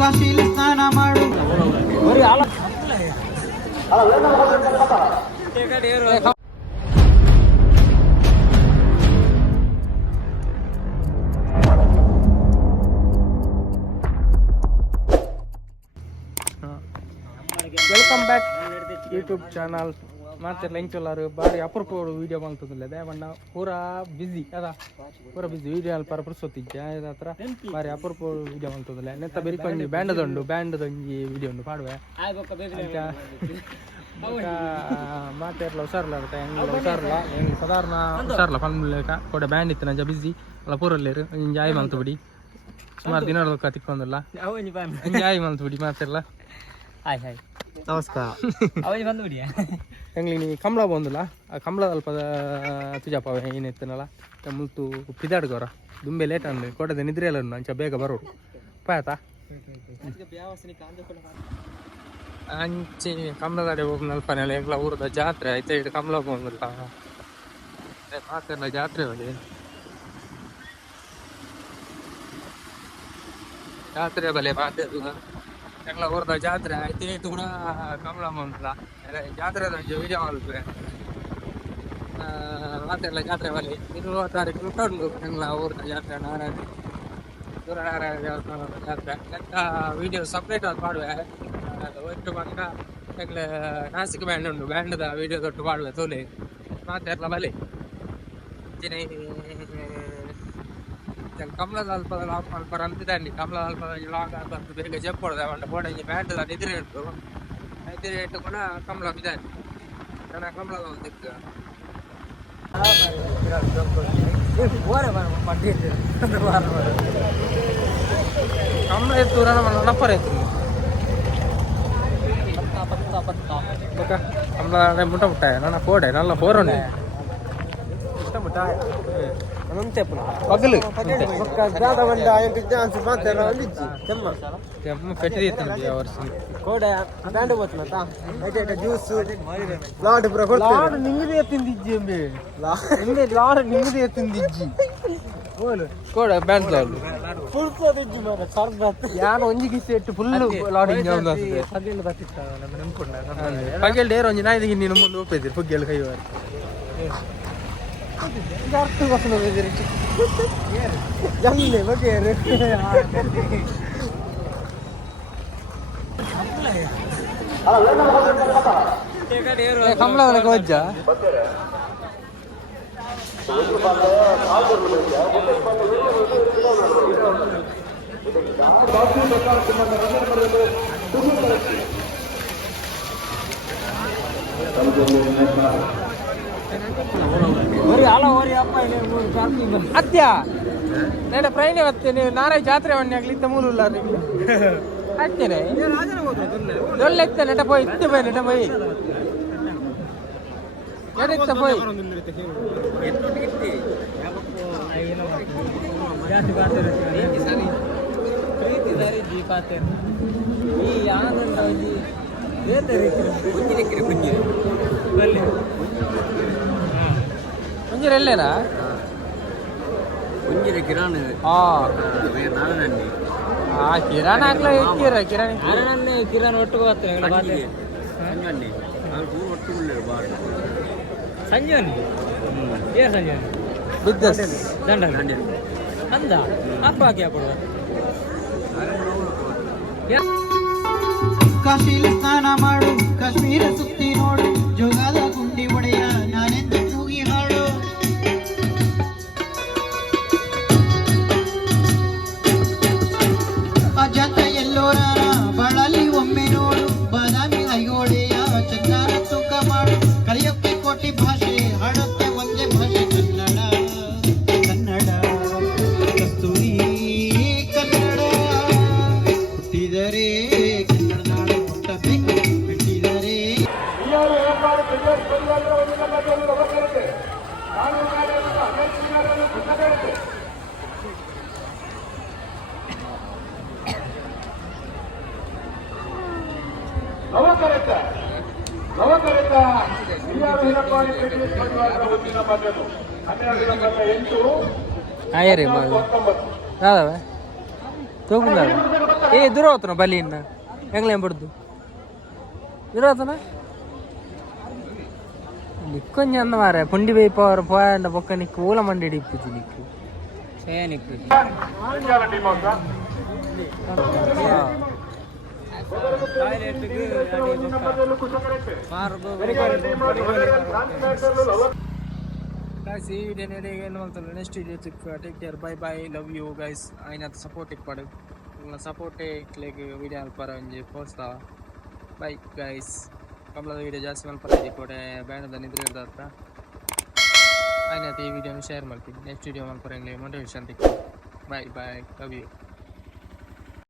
ಕಾಶಿಲಿ ಸ್ನಾನ ಮಾಡು. Welcome back YouTube channel. ಮಾಡ್ತಿರಲ್ಲ ಹೆಂಚೊಲ್ಲಾರು ಬಾರಿ ಅಪರೂಪ ವೀಡಿಯೋ ಮಾಡ್ತದಿಲ್ಲ ದೇವಣ್ಣ ಪೂರಾ ಬಿಸಿ ಅದ ಪೂರಾ ಬಿಸಿ ವೀಡಿಯೋ ಅಲ್ಲಿ ಪರಪುರ್ಸೊತ್ತಿದ್ದೆ ಹತ್ರ ಬಾರಿ ಅಪರೂಪ ವೀಡಿಯೋ ಮಾಡ್ತದಿಲ್ಲ ನೆತ್ತ ಬೆರಿಕೊಂಡಿ ಬ್ಯಾಂಡದೊಂಜಿ ವೀಡಿಯೋ ಉಂಡು ಪಾಡುವೆ ಮಾತಾಡಲ್ಲ ಹುಷಾರಲ್ಲ ಹೆಂಗೆ ಹುಷಾರಲ್ಲ ಹೆಂಗೆ ಸಾಧಾರಣ ಹುಷಾರಲ್ಲ ಪನ್ಮೂಲೆಕ ಕೊಡ ಬ್ಯಾಂಡ್ ಇತ್ತು ನಂಜ ಬಿಸಿ ಅಲ್ಲ ಪೂರಲ್ಲೇರು ಎಂಜಾಯ್ ಮಾಡ್ತು ಬಿಡಿ ಸುಮಾರು ದಿನ ತಿಕ್ಕೊಂದಿಲ್ಲ ಎಂಜಾಯ್ ಮಾಡ್ತು ಬಿಡಿ ಮಾತಾಡಲ್ಲ. ಹಾಯ್ ಹಾಯ್ ನಮಸ್ಕಾರ. ಹೆಂಗ್ಲಿ ನೀ ಕಂಬಳ ಬಂದಿಲ್ಲ ಆ ಕಂಬಳ ಅಲ್ಪ ತುಜಾಪ ಏನಿತ್ತನಲ್ಲ ಮುಲ್ತು ಪಿದಾಡ್ಗೋರ ದುಂಬೆ ಲೇಟ್ ಅಂದ್ ಕೊಡದೆ ನಿದ್ರೆ ಎಲ್ಲ ಅಂಚ ಬೇಗ ಬರೋರು ಪಾಯತಾ ಅಂಚೆ ಕಂಬಳದಾಡೆ ಹೋಗಿ ನಲ್ಪನೆಲ್ಲ ಎಂಗ್ಲ ಊರದ ಜಾತ್ರೆ ಆಯ್ತಾ ಇಡು ಕಂಬಳ ಬಂದಿಲ್ಲ ಮಾತೆಲ್ಲ ಜಾತ್ರೆ ಹೋಗಿ ಜಾತ್ರೆ ಬಲೆ ಮಾತಾಡುವ ಎಂಗ್ಲ ಊರದ ಜಾತ್ರೆ ಆಯ್ತು ಇಟ್ಟು ಕೂಡ ಕಂಬಳ ಬಂದಿಲ್ಲ ಜಾತ್ರೆ ವಿಡಿಯೋ ಮಾಡ್ತೇವೆ ಮಾತೆಲ್ಲ ಜಾತ್ರೆ ಬಲಿ 20 ತಾರೀಕು ಉಂಟು ಎಂಗ್ಲ ಊರದ ಜಾತ್ರೆ ನಾರಾಯಣ ದೇವಸ್ಥಾನದ ಜಾತ್ರೆ ಎಂತ ವಿಡಿಯೋ ಸಪ್ರೇಟ್ ಅದು ಮಾಡುವೆ ಒಟ್ಟು ಬಂದ ಎಂಗ್ಲ ನಾಸಿಕ್ ಬ್ಯಾಂಡ್ ಉಂಟು ಬ್ಯಾಂಡದ ವಿಡಿಯೋ ತೊಟ್ಟು ಮಾಡುವೆ ತೋಲೆ ಮಾತೆಲ್ಲ ಬಲಿ ಕಮಲದ ಅಲ್ಪ ಅಂತಿದ್ದಂಡಿ ಕಮಲದ ಅಲ್ಪ ಲಾಂಗ್ ಬಂದು ಬೇಗ ಜಪ್ಪೊಳ್ದೆ ಉಂಟು ಬೋಡಂಜಿ ಬ್ಯಾಂಡದ ಎದುರು ಉಂಟು ಎದುರು ಇಟ್ಟು ಕೂಡ ಕಮಲ ಬಿದ್ದಾನೆ ನನ್ನ ಕಮಲದ ಒಂದು ದಿಕ್ಕ ಕಮಲ ಎತ್ತು ನನ್ನ ನಪ್ಪರ ಎತ್ತು ಕಮಲ ಮುಟ್ಟ ಮುಟ್ಟ ನನ್ನ ಕೋಡೆ ನಲ್ಲ ಫೋರೊಂಡೆ ಮುಟ್ಟ ಮುಟ್ಟ ಪಗಲು ಕೆಮ್ಮ ಪೆಟ್ಟಿಗೆ ವರ್ಷ ಕೋಡೆ ಬ್ಯಾಂಡ್ ಹೋಗ್ತಾನಂತ ಜ್ಯೂಸ್ ಲಾಡ್ ಲಾಡ್ ನಿಂಗದೇ ತಿಂದಿಜ್ಜಿ ಎಂಬೆ ಲಾಡ್ ನಿಂಗದೇ ತಿಂದಿಜ್ಜಿ ಕೋಡೆ ಬ್ಯಾಂಡ್ ಲಾಡ್ ಫುಲ್ ಸದಿಜ್ಜಿ ಮಾರ ಸರ್ಬತ್ ಯಾನು ಒಂಜಿಗೆ ಸೆಟ್ ಫುಲ್ ಲಾಡ್ ಇಂಜ ಒಂದು ಪಗೆಲ್ ಬತ್ತಿತ್ತ ನಮ್ಮ ನೆನ್ಕೊಂಡ ಪಗೆಲ್ ಡೇರ್ ಒಂಜಿ ನಾಯಿದಿಗೆ ನೀನು ಮುಂದೆ ಹೋಗ್ತಿದ್ರಿ ಪುಗ್ಗೆಲ್ ಕೈವಾರ ಜಾಸ್ತಿ ಬಸ್ನ ಬೇರೆ ಜಮ್ಮೆ ಬಗ್ಗೆ ಕಮಲ ವಜ್ಜ ಅತ್ಯ ನೆಡ ಪ್ರೈನೆ ಬರ್ತೇನೆ ನಾಳೆ ಜಾತ್ರೆ ಒಣ್ಣೆ ಆಗ್ಲಿತ್ತ ಮೂರುಲ್ಲ ಆಗ್ತೇನೆ ದೊಡ್ಡ ಇತ್ತ ನೆಟ ಪೋಯ್ ಇತ್ತು ಬೈ ನೆಟ ಪೋಯ್ ಎಡಿತ್ತ ಪೋಯ್ ಈ ಆನಂದ ಮುಂಜಿರೆಲ್ಲೇನಾ ಮುಂಜಿರೆ ಕಿರಾಣ ನಾಳನಂಡಿ ಕಿರಾಣ ಆಗ್ಲಾ ಕಿರಾಣಿ ನಾಳನನ್ನೇ ಕಿರಾಣ ಒಟ್ಟಿಗೆ ಬರ್ತಾರೆ ಸಂಜೆ ಒಟ್ಟಿಗೆ ಸಂಜೆ ಏ ಸಂಜೆ ಬಿದ್ದಸ್ ದಂಡ ಅಂದ ಅಪ್ಪ ಹಾಕಿ ಹಾಕೊಡುವ ಕಾಶಿಲಿ ಸ್ನಾನ ಮಾಡು ಕಾಶ್ಮೀರ ಸುತ್ತಿ ನೋಡು ಜೋಗಾದ ಗುಂಡಿ ಒಡೆಯ ನಾನೆಂದು ಕೂಗಿ ಹಾಡು ಅಜಂತ ಎಲ್ಲೋರ ಬಳಲಿ ಒಮ್ಮೆ ನೋಡು ಬಾದಾಮಿ ಐಗೋಳೆಯ ಚಂದಾರ ತೂಕ ಮಾಡು ಕಲಿಯೋಕ್ಕೆ ಕೋಟಿ ಭಾಷೆ ಹಾಡುತ್ತೆ ಒಂದೇ ಭಾಷೆ ಕನ್ನಡ ಕನ್ನಡ ಕಸ್ತೂರಿ ಕನ್ನಡ ಹುಟ್ಟಿದರೆ ಕನ್ನಡ ನಾಡು ಹುಟ್ಟಬೇಕು ಬಿಟ್ಟಿದರೆ ಆಯರಿ ಯಾವ್ದವ ತಗೊಂಡ ಏ ದೂರ ಹೋತನ ಬಲಿ ಇನ್ನ ಹೆಂಗ್ಲ ಬಿಡ್ದು ದೂರ ಹೋತನ ನಿಕ್ಕೊಂಜ ಅಂದ ಮಾರ ಪುಂಡಿ ಬೈಪವರ ಪೋಯಂಡ ಬೊಕ್ಕ ನಿಕ್ಕು ಊಲ ಮಂಡಿ ಹಿಡಿಪಿದ್ದು ನಿಕ್ಕು ನಿಕ್ಕು ಈ ವಿಡಿಯೋ ಏನು ಮಾಡ್ತಾರೆ next video take care bye bye love you guys ಐನತ್ ಸಪೋರ್ಟ್ ಇಪ್ಪಡು ಸಪೋರ್ಟೇ ಕ್ಲಿಕ್ ವಿಡಿಯೋ ಅಲ್ಪರ ಒಂಜಿ ಪೋಸ್ತಾ ಬೈ ಗೈಸ್ ಕಮಲದ ವಿಡಿಯೋ ಜಾಸ್ತಿ ಮಲ್ಪರ ಕೂಡ ಬ್ಯಾಂಡದ ನಿದ್ರೆ ಇರ್ದ ಹತ್ರ ಐನತ್ ಈ ವಿಡಿಯೋನ ಶೇರ್ ಮಾಡ್ತೀನಿ ನೆಕ್ಸ್ಟ್ ವಿಡಿಯೋ ಮಲ್ಪರ motivation bye bye love you